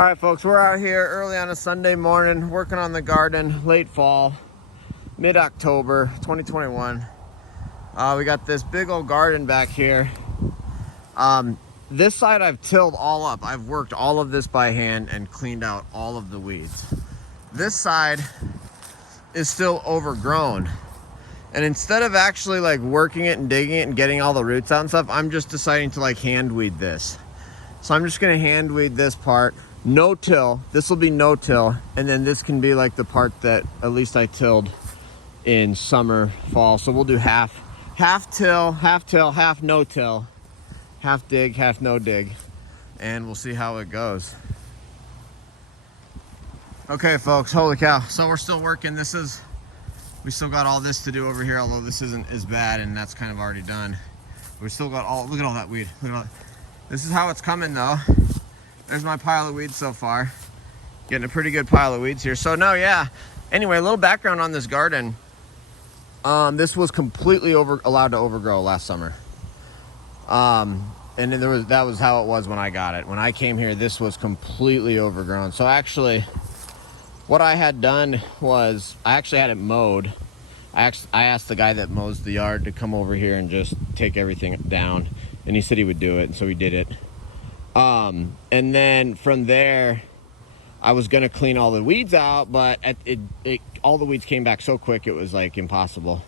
All right, folks, we're out here early on a Sunday morning working on the garden, late fall, mid-October 2021. We got this big old garden back here. This side I've tilled all up. I've worked all of this by hand and cleaned out all of the weeds. This side is still overgrown. And instead of actually like working it and digging it and getting all the roots out and stuff, I'm just deciding to like hand weed this. So I'm just gonna hand weed this part. No till, this will be no till, and then this can be like the part that at least I tilled in summer, fall. So we'll do half till, half no till, half dig, half no dig, and we'll see how it goes. Okay, folks, holy cow. So we're still working. We still got all this to do over here, although this isn't as bad, and that's kind of already done. We still got look at all that weed. Look at all that. This is how it's coming though. There's my pile of weeds so far. Getting a pretty good pile of weeds here. So no, yeah. Anyway, a little background on this garden. This was completely allowed to overgrow last summer. And that was how it was when I got it. When I came here, this was completely overgrown. So actually, what I had done was I actually had it mowed. I asked the guy that mows the yard to come over here and just take everything down, and he said he would do it, and so he did it. And then from there, I was gonna clean all the weeds out, but all the weeds came back so quick it was like impossible.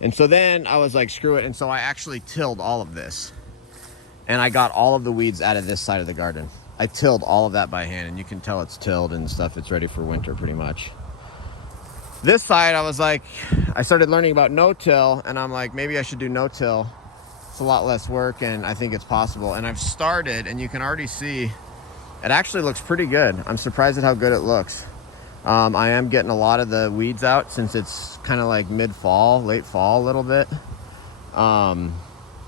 And so then I was like, screw it, and so I actually tilled all of this, and I got all of the weeds out of this side of the garden. I tilled all of that by hand, and you can tell it's tilled and stuff. It's ready for winter pretty much. This side, I was like, I started learning about no-till, and I'm like, maybe I should do no-till. It's a lot less work, and I think it's possible. And I've started, and you can already see, it actually looks pretty good. I'm surprised at how good it looks. I am getting a lot of the weeds out since it's kind of like mid-fall, late fall a little bit.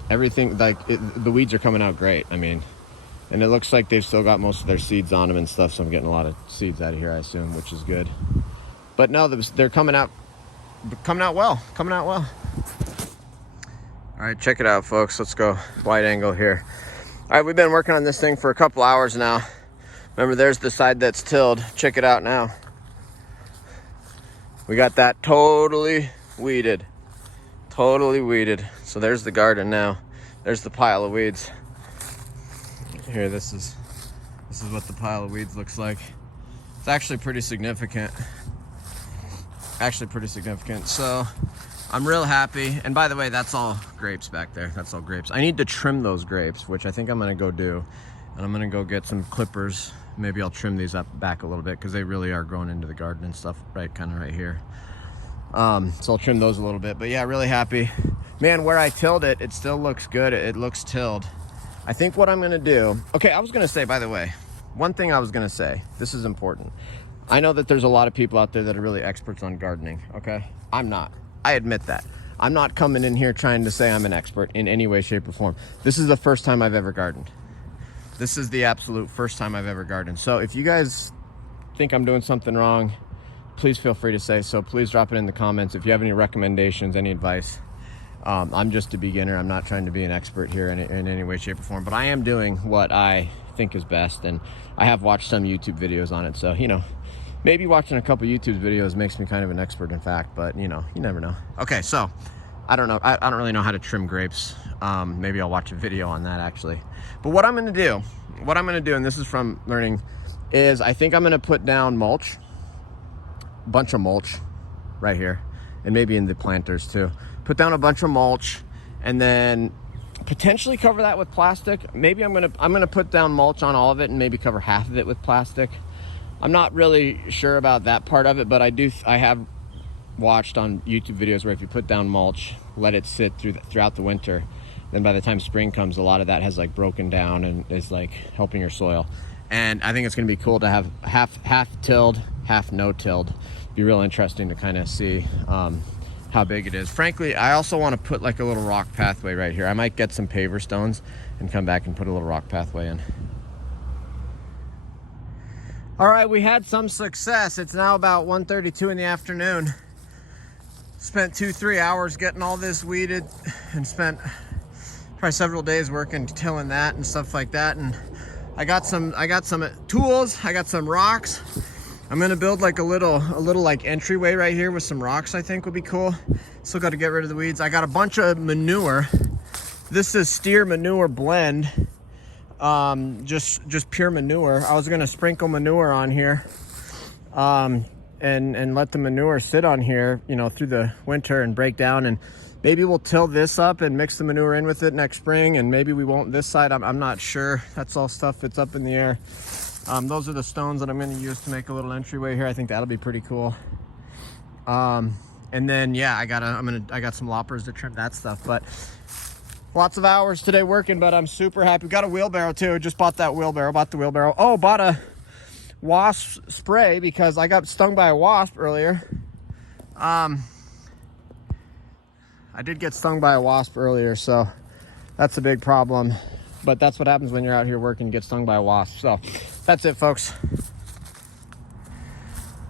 Everything, the weeds are coming out great. I mean, and it looks like they've still got most of their seeds on them and stuff, so I'm getting a lot of seeds out of here, I assume, which is good. But no, they're coming out well. All right, check it out, folks. Let's go wide angle here. All right, we've been working on this thing for a couple hours now. Remember, there's the side that's tilled. Check it out now. We got that totally weeded. So there's the garden now. There's the pile of weeds. Here, this is what the pile of weeds looks like. It's actually pretty significant. So I'm real happy. And by the way, that's all grapes back there. That's all grapes. I need to trim those grapes, which I think I'm gonna go do. And I'm gonna go get some clippers. Maybe I'll trim these up back a little bit because they really are growing into the garden and stuff, kind of right here. So I'll trim those a little bit. But yeah, really happy. Man, where I tilled it, it still looks good. It looks tilled. I think what I'm gonna do, okay, I was gonna say, by the way, one thing I was gonna say, this is important. I know that there's a lot of people out there that are really experts on gardening, okay? I'm not. I admit that. I'm not coming in here trying to say I'm an expert in any way, shape, or form. This is the first time I've ever gardened. This is the absolute first time I've ever gardened. So if you guys think I'm doing something wrong, please feel free to say so. Please drop it in the comments. If you have any recommendations, any advice. I'm just a beginner. I'm not trying to be an expert here in any way, shape, or form, but I am doing what I think is best, and I have watched some YouTube videos on it, so, you know, maybe watching a couple YouTube videos makes me kind of an expert, in fact, but, you know, you never know. Okay, so, I don't know. I don't really know how to trim grapes. Maybe I'll watch a video on that, actually. But what I'm going to do, and this is from learning, is I think I'm going to put down mulch, a bunch of mulch right here, and maybe in the planters, too. Put down a bunch of mulch, and then potentially cover that with plastic. Maybe I'm gonna put down mulch on all of it and maybe cover half of it with plastic. I'm not really sure about that part of it, but I have watched on YouTube videos where if you put down mulch, let it sit throughout the winter, then by the time spring comes, a lot of that has like broken down and is like helping your soil. And I think it's gonna be cool to have half tilled, half no tilled. Be real interesting to kind of see how big it is. Frankly, I also want to put like a little rock pathway right here. I might get some paver stones and come back and put a little rock pathway in. All right, we had some success. It's now about 1:32 in the afternoon. Spent 2-3 hours getting all this weeded and spent probably several days working, tilling that and stuff like that. And I got some tools, I got some rocks. I'm gonna build like a little like entryway right here with some rocks. I think would be cool. Still got to get rid of the weeds. I got a bunch of manure. This is steer manure blend. Just pure manure. I was gonna sprinkle manure on here, and let the manure sit on here, you know, through the winter and break down, and maybe we'll till this up and mix the manure in with it next spring, and maybe we won't this side. I'm not sure. That's all stuff that's up in the air. Those are the stones that I'm going to use to make a little entryway here. I think that'll be pretty cool. And then yeah, I got some loppers to trim that stuff. But lots of hours today working, but I'm super happy. Got a wheelbarrow too. Just bought that wheelbarrow. Bought the wheelbarrow. Oh, bought a wasp spray because I got stung by a wasp earlier. I did get stung by a wasp earlier, so that's a big problem. But that's what happens when you're out here working, get stung by a wasp. So that's it, folks.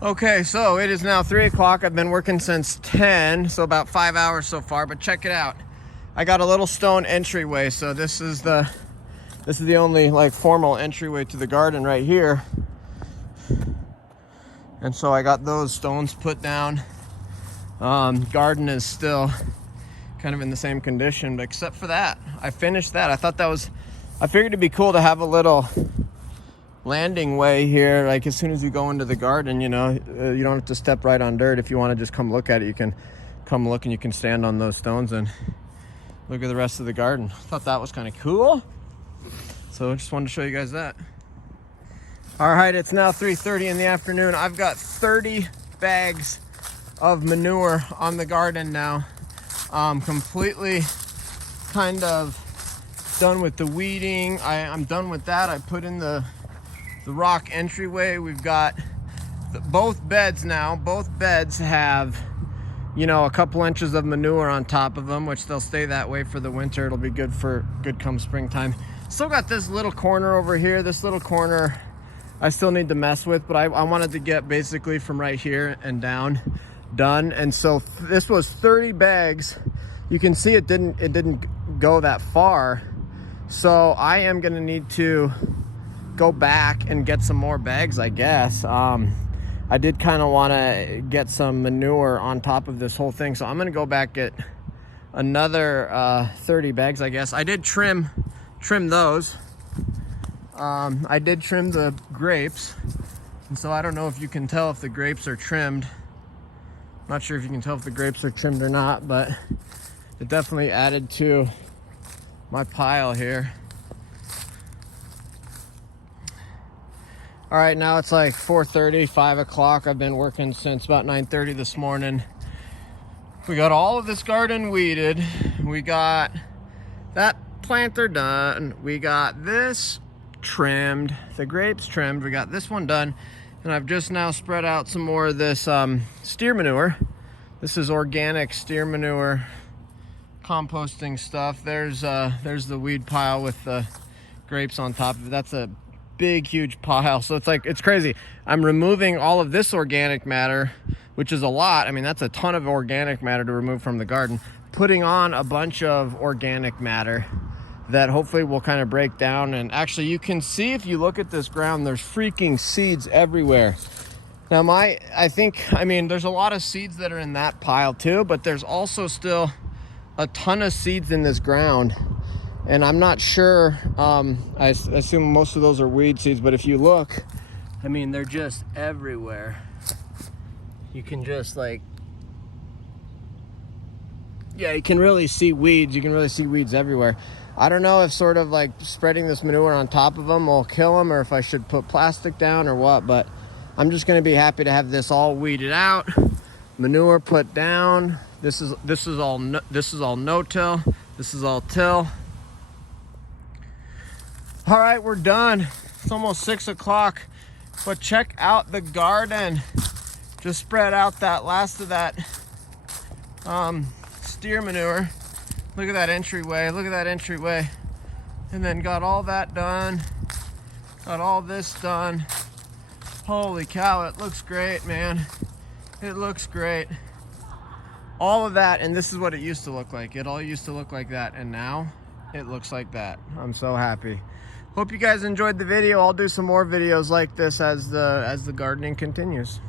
Okay, so it is now 3 o'clock. I've been working since 10, so about 5 hours so far, but check it out. I got a little stone entryway, so this is the only like formal entryway to the garden right here. And so I got those stones put down. Garden is still kind of in the same condition, but except for that, I finished that. I figured it'd be cool to have a little landing way here, like as soon as you go into the garden, you know, you don't have to step right on dirt. If you want to just come look at it, you can come look and you can stand on those stones and look at the rest of the garden. Thought that was kind of cool. So I just wanted to show you guys that. All right, it's now 3:30 in the afternoon. I've got 30 bags of manure on the garden now. Completely kind of done with the weeding. I'm done with that. I put in the rock entryway. We've got both beds now. Both beds have, you know, a couple inches of manure on top of them, which they'll stay that way for the winter. It'll be good come springtime. Still got this little corner over here. This little corner I still need to mess with, but I wanted to get basically from right here and down done. And so this was 30 bags. You can see it didn't go that far. So I am gonna need to go back and get some more bags, I guess. I did kind of want to get some manure on top of this whole thing, so I'm gonna go back get another 30 bags, I guess. I did trim those. I did trim the grapes, and so I don't know if you can tell if the grapes are trimmed. Not sure if you can tell if the grapes are trimmed or not, but it definitely added to my pile here. All right, now it's like 4:30, 5 o'clock. I've been working since about 9:30 this morning. We got all of this garden weeded. We got that planter done. We got this trimmed, the grapes trimmed. We got this one done. And I've just now spread out some more of this steer manure. This is organic steer manure composting stuff. There's the weed pile with the grapes on top of it. That's a big, huge pile. So it's crazy. I'm removing all of this organic matter, which is a lot. I mean, that's a ton of organic matter to remove from the garden. Putting on a bunch of organic matter that hopefully will kind of break down. And actually you can see, if you look at this ground, there's freaking seeds everywhere. Now I mean, there's a lot of seeds that are in that pile too, but there's also still a ton of seeds in this ground. And I'm not sure, I assume most of those are weed seeds, but if you look, I mean, they're just everywhere. You can just you can really see weeds. You can really see weeds everywhere. I don't know if sort of like spreading this manure on top of them will kill them, or if I should put plastic down or what, but I'm just gonna be happy to have this all weeded out, manure put down. This is all no-till. This is all till. All right, we're done. It's almost 6 o'clock, but check out the garden. Just spread out that last of that steer manure. Look at that entryway, look at that entryway. And then got all that done, got all this done. Holy cow, it looks great, man. It looks great. All of that, and this is what it used to look like. It all used to look like that, and now it looks like that. I'm so happy. hope you guys enjoyed the video. I'll do some more videos like this as the gardening continues.